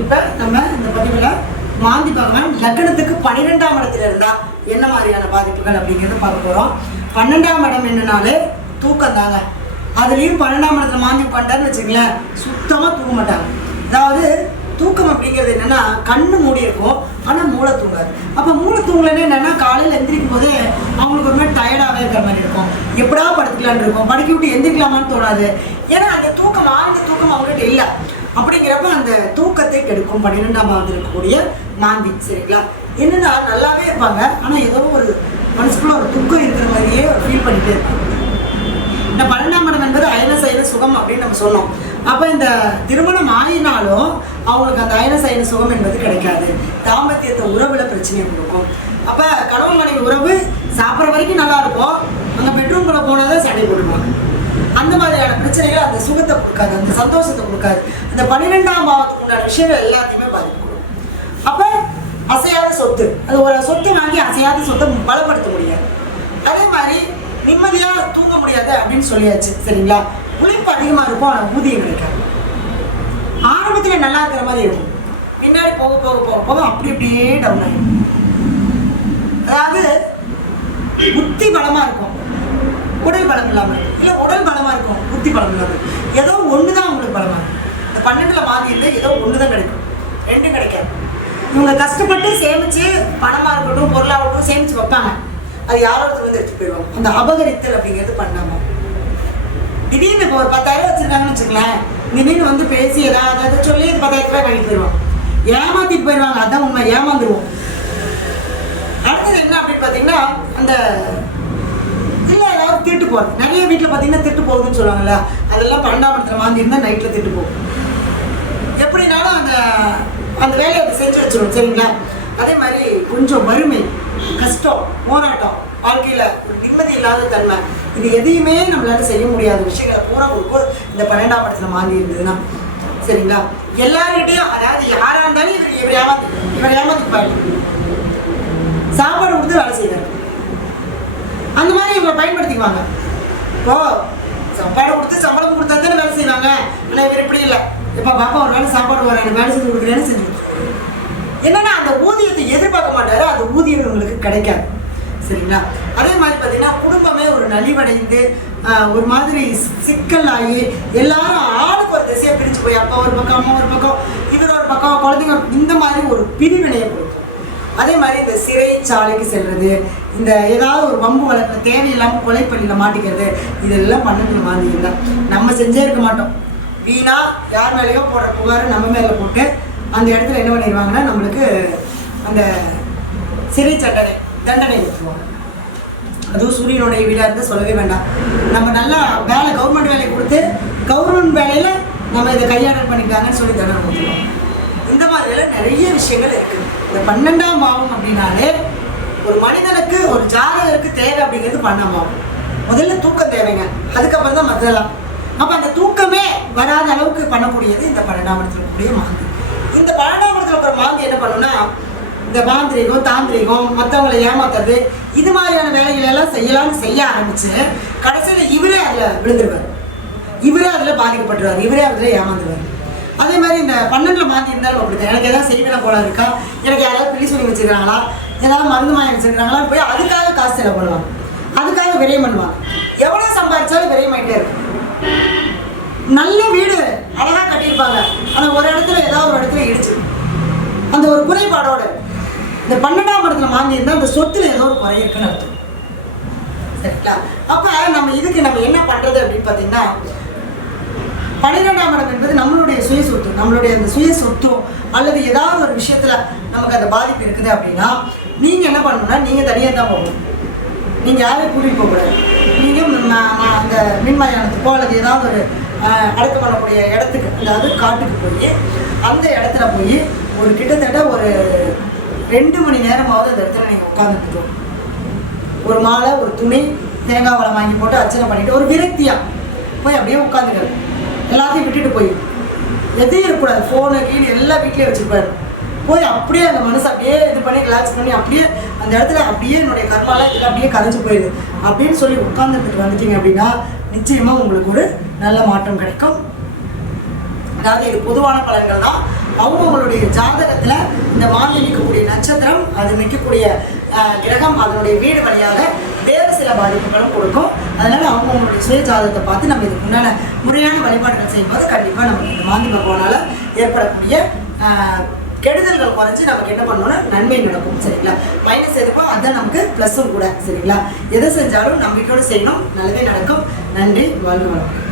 இப்போ நம்ம இந்த பதிவில் மாந்தி பகவான் லக்னத்துக்கு 12ஆம் இடத்துல இருந்தா என்ன மாதிரியான பாதிப்புகள் அப்படிங்கிறத பார்க்க போகிறோம். 12ஆம் இடம் என்னன்னாலே தூக்கம் தாங்க. அதுலேயும் 12ஆம் இடத்துல மாந்தி உட்காண்டாருன்னு வச்சுங்களேன், சுத்தமாக தூங்க மாட்டாங்க. அதாவது தூக்கம் அப்படிங்கிறது என்னென்னா கண்ணு மூடி இருக்கும், ஆனால் மூளை தூங்காது. அப்போ மூளை தூங்கலன்னு என்னென்னா காலையில் எந்திரிக்கும் போதே அவங்களுக்கு ஒரு மாதிரி டயர்டாகவே இருக்கிற மாதிரி இருக்கும். எப்படா படுத்துக்கலான்னு இருக்கும், படுக்கி விட்டு எந்திரிக்கலாமான்னு தோணாது. ஏன்னா அந்த தூக்கம் ஆழ்ந்த தூக்கம் அவங்ககிட்ட இல்லை. அப்படிங்கிறப்ப அந்த தூக்கத்தை கெடுக்கும் 12ஆம் பாவத்தில் இருக்கக்கூடிய மாந்தி. சரிங்களா? என்னென்னா நல்லாவே இருப்பாங்க, ஆனால் ஏதோ ஒரு மனசுக்குள்ள ஒரு துக்கம் இருக்கிற மாதிரியே ஃபீல் பண்ணிகிட்டே இருப்பாங்க. இந்த 12ஆம் இடம் என்பது அயன சயன சுகம் அப்படின்னு நம்ம சொன்னோம். அப்போ இந்த திருமணம் ஆகினாலும் அவங்களுக்கு அந்த அயன சயன சுகம் என்பது கிடைக்காது. தாம்பத்தியத்தை உறவுல பிரச்சனையை கொடுக்கும். அப்போ கணவன் மனைவி உறவு சாப்பிட்ற வரைக்கும் நல்லா இருக்கும், அங்கே பெட்ரூம்குள்ளே போனதை சண்டை போடுவாங்க. அந்த மாதிரியான பிரச்சனைகள் அந்த சுகத்தை கொடுக்காது, அந்த சந்தோஷத்தை கொடுக்காது. அந்த 12ஆம் பாவத்துக்கு உண்டான விஷயங்கள் எல்லாத்தையுமே பாதிக்கும். அப்போ அசையாத சொத்து, அது ஒரு சொத்து வாங்கி அசையாத சொத்தை பலப்படுத்த முடியாது. அதே மாதிரி நிம்மதியாக தூங்க முடியாது அப்படின்னு சொல்லியாச்சு. சரிங்களா? உழைப்பு அதிகமாக இருக்கும், ஆனால் ஊதியம் கிடைக்காது. ஆரம்பத்தில் நல்லா இருக்கிற மாதிரி இருக்கும், பின்னாடி போக போக போக போக அப்படி அப்படியே டவுன் ஆகிடும். அதாவது புத்தி பலமாக இருக்கும், உடல் பலம் இல்லாமல் இருக்கும். இல்லை உடல் பலமாக இருக்கும், புத்தி பலம் இல்லாமல். ஏதோ ஒன்று தான் உங்களுக்கு பலமாக இருக்கும். இந்த 12ல் மாறிட்டு ஏதோ ஒன்று தான் கிடைக்கும், ரெண்டும் கிடைக்காது. இவங்க கஷ்டப்பட்டு சேமித்து பணமாக இருக்கட்டும் பொருளாகட்டும் சேமித்து வைப்பாங்க, அது யாராவது வந்து எடுத்து போயிடுவாங்க. அந்த அபகரித்தல் அப்படிங்கிறது பண்ணாமல் திடீர்னு இப்போ ஒரு 10,000 வச்சுருக்காங்கன்னு வச்சுங்களேன், திடீர்னு வந்து பேசி ஏதாவது சொல்லி 10,000 ரூபாய் வாங்கிட்டு போயிடுவாங்க, ஏமாற்றிட்டு போயிடுவாங்க. அதான் உண்மை, ஏமாந்துருவோம். அடுத்தது என்ன அப்படின்னு பார்த்தீங்கன்னா, அந்த இல்லை ஏதாவது திட்டு போகுது. நிறைய வீட்டில் பார்த்தீங்கன்னா திட்டு போகுதுன்னு சொல்லுவாங்கல்ல, அதெல்லாம் 12ஆம் இடத்துல மாந்தி இருந்தால் நைட்டில் திட்டு போகும். எப்படினாலும் அந்த அந்த வேலையை அதை செஞ்சு வச்சிடும். சரிங்களா? அதே மாதிரி கொஞ்சம் வறுமை, கஷ்டம், போராட்டம், வாழ்க்கையில் ஒரு நிம்மதி இல்லாத தன்மை, இது எதையுமே நம்மளால செய்ய முடியாத விஷயங்களை பூரா கொடுக்கும் இந்த 12ஆம் இடத்துல மாந்தி இருந்ததுன்னா. சரிங்களா? எல்லார்கிட்டையும், அதாவது யாராக இருந்தாலும் இவர் ஏமாத்திப்பாரு, சாப்பாடு கொடுத்து வேலை செய்வார். அந்த மாதிரி இவங்களை பயன்படுத்திக்குவாங்க. இப்போ சாப்பாடு கொடுத்து சம்பளம் கொடுத்தா தானே வேலை செய்வாங்க. ஆனால் இவர் இப்படி இல்லை, இப்போ பாப்பா ஒரு வேலை சாப்பாடு வர எனக்கு வேலை செஞ்சு கொடுக்குறேன்னு செஞ்சு கொடுத்துருவாரு. என்னன்னா அந்த ஊதியத்தை எதிர்பார்க்க மாட்டாரு, அந்த ஊதியம் உங்களுக்கு கிடைக்காது. சரிங்களா? அதே மாதிரி பார்த்தீங்கன்னா குடும்பமே ஒரு நலிவடைந்து ஒரு மாதிரி சிக்கல் ஆகி எல்லாரும் ஆளுக்கு ஒரு திசையை பிரிஞ்சு போய் அப்பா ஒரு பக்கம் அம்மா ஒரு பக்கம் இவர் ஒரு பக்கம் குழந்தைங்க, இந்த மாதிரி ஒரு பிரிவினையை கொடுக்கும். அதே மாதிரி இந்த சிறைச்சாலைக்கு செல்வது, இந்த ஏதாவது ஒரு வம்பு வழக்கில் தேவையில்லாமல் கொலைப்பள்ளியில் மாட்டிக்கிறது, இதெல்லாம் 12 மாந்தி இல்லை. நம்ம செஞ்சே இருக்க மாட்டோம், வீணா யார் மேலேயோ போடுற புகார் நம்ம மேலே போட்டு அந்த இடத்துல என்ன பண்ணிடுவாங்கன்னா நம்மளுக்கு அந்த சிறை தண்டனை கொடுத்துருவாங்க. அதுவும் சூரியனுடைய வீடாக இருந்து சொல்லவே வேண்டாம். நம்ம நல்லா வேலை கவர்மெண்ட் வேலையை கொடுத்து கவர்மெண்ட் வேலையில் நம்ம இதை கையாடல் பண்ணிட்டாங்கன்னு சொல்லி தண்டனை கொடுத்துருவோம். இந்த மாதிரியெல்லாம் நிறைய விஷயங்கள் இருக்குது. இந்த 12ஆம் பாவம் அப்படின்னாலே ஒரு மனிதனுக்கு ஒரு ஜாதகருக்கு தேவை அப்படிங்கிறது 12ஆம் பாவம். முதல்ல தூக்கம் தேவைங்க, அதுக்கப்புறம் தான் மற்றெல்லாம். அப்போ அந்த தூக்கமே வராத அளவுக்கு பண்ணக்கூடியது இந்த 12ஆம் இடத்துல இருக்கக்கூடிய மாந்தி. இந்த 12ஆம் இடத்துல இருக்கிற மாந்தி என்ன பண்ணுன்னா, இந்த மாந்திரிகம் தாந்திரிகம் மற்றவங்களை ஏமாத்துறது இது மாதிரியான வேலைகள் எல்லாம் செய்ய ஆரம்பிச்சு கடைசியில் இவரே அதில் விழுந்துருவார், இவரே அதில் பாதிக்கப்பட்டுருவார், இவரே அதில் ஏமாந்துருவார். அதே மாதிரி இந்த 12ல் மாந்தி இருந்தாலும் அப்படிதான். எனக்கு எதாவது செய்வேன போல இருக்கா, எனக்கு யாராவது பிள்ளை சொல்லி வச்சுருக்காங்களா, ஏதாவது மருந்து மாயம் வச்சுருக்காங்களான்னு போய் அதுக்காக காசு செலவு பண்ணுவாங்க, அதுக்காக விரயம் பண்ணுவாங்க. எவ்வளோ சம்பாதிச்சாலும் விரயமாயிட்டே இருக்கும். நல்ல வீடு அழகாக கட்டியிருப்பாங்க, ஆனால் ஒரு இடத்துல ஏதாவது ஒரு இடத்துல இடிச்சு அந்த ஒரு குறைபாடோடு இந்த 12ஆம் இடத்துல மாந்தி இருந்தால் அந்த சொத்துல ஏதோ ஒரு குறை இருக்குன்னு அர்த்தம். சரிங்களா? அப்போ நம்ம இதுக்கு நம்ம என்ன பண்ணுறது அப்படின்னு பார்த்தீங்கன்னா, 12ஆம் இடம் என்பது நம்மளுடைய சுய சொத்து, நம்மளுடைய அந்த சுய சொத்தோ அல்லது ஏதாவது ஒரு விஷயத்தில் நமக்கு அந்த பாதிப்பு இருக்குது அப்படின்னா நீங்கள் என்ன பண்ணணும்னா, நீங்கள் தனியாக தான் போகணும். நீங்கள் யாரையும் கூட்டிகிட்டு போகக்கூடாது. நீங்கள் அந்த மின்மயானத்துக்கோ அல்லது ஏதாவது ஒரு அடக்கம் பண்ணக்கூடிய இடத்துக்கு, அதாவது காட்டுக்கு போய் அந்த இடத்துல போய் ஒரு கிட்டத்தட்ட ஒரு 2 மணி நேரமாவது அந்த இடத்துல நீங்கள் உட்காந்துருக்கணும். ஒரு மாலை, ஒரு துணி, தேங்காய் வளம் வாங்கி போட்டு அர்ச்சனை பண்ணிவிட்டு ஒரு விரக்தியாக போய் அப்படியே உட்காந்துக்கிறது. எல்லாத்தையும் விட்டுட்டு போய் எதையும் இருக்கக்கூடாது, ஃபோனு கீழே எல்லா வீட்லேயும் வச்சுருப்பாரு. போய் அப்படியே அந்த மனசை அப்படியே இது பண்ணி ரிலாக்ஸ் பண்ணி அப்படியே அந்த இடத்துல அப்படியே என்னுடைய கர்மாலாம் இதில் அப்படியே கரைஞ்சி போயிடுது அப்படின்னு சொல்லி உட்காந்துட்டு வந்துட்டீங்க அப்படின்னா நிச்சயமாக உங்களுக்கு ஒரு நல்ல மாற்றம் கிடைக்கும். அதாவது இது பொதுவான பலன்கள் தான். அவங்கவுங்களுடைய ஜாதகத்துல இந்த மாந்தி நிற்கக்கூடிய நட்சத்திரம், அது நிற்கக்கூடிய கிரகம், அதனுடைய வீடு வழியாக வேறு சில பாதிப்புகளும் கொடுக்கும். அதனால அவங்கவுங்களுடைய சுய ஜாதகத்தை பார்த்து நம்ம இதுக்கு முன்னால முறையான வழிபாடுகள் செய்யும்போது கண்டிப்பா நமக்கு இந்த மாந்தி பகவானால ஏற்படக்கூடிய கெடுதல்கள் குறைஞ்சி நமக்கு என்ன பண்ணோம்னா நன்மை நடக்கும். சரிங்களா? மைனஸ் எதுக்கும் அதுதான் நமக்கு ப்ளஸ்ஸும் கூட. சரிங்களா? எதை செஞ்சாலும் நம்பிக்கையோடு செய்யணும், நல்லதே நடக்கும். நன்றி, வாழ்க வளமுடன்.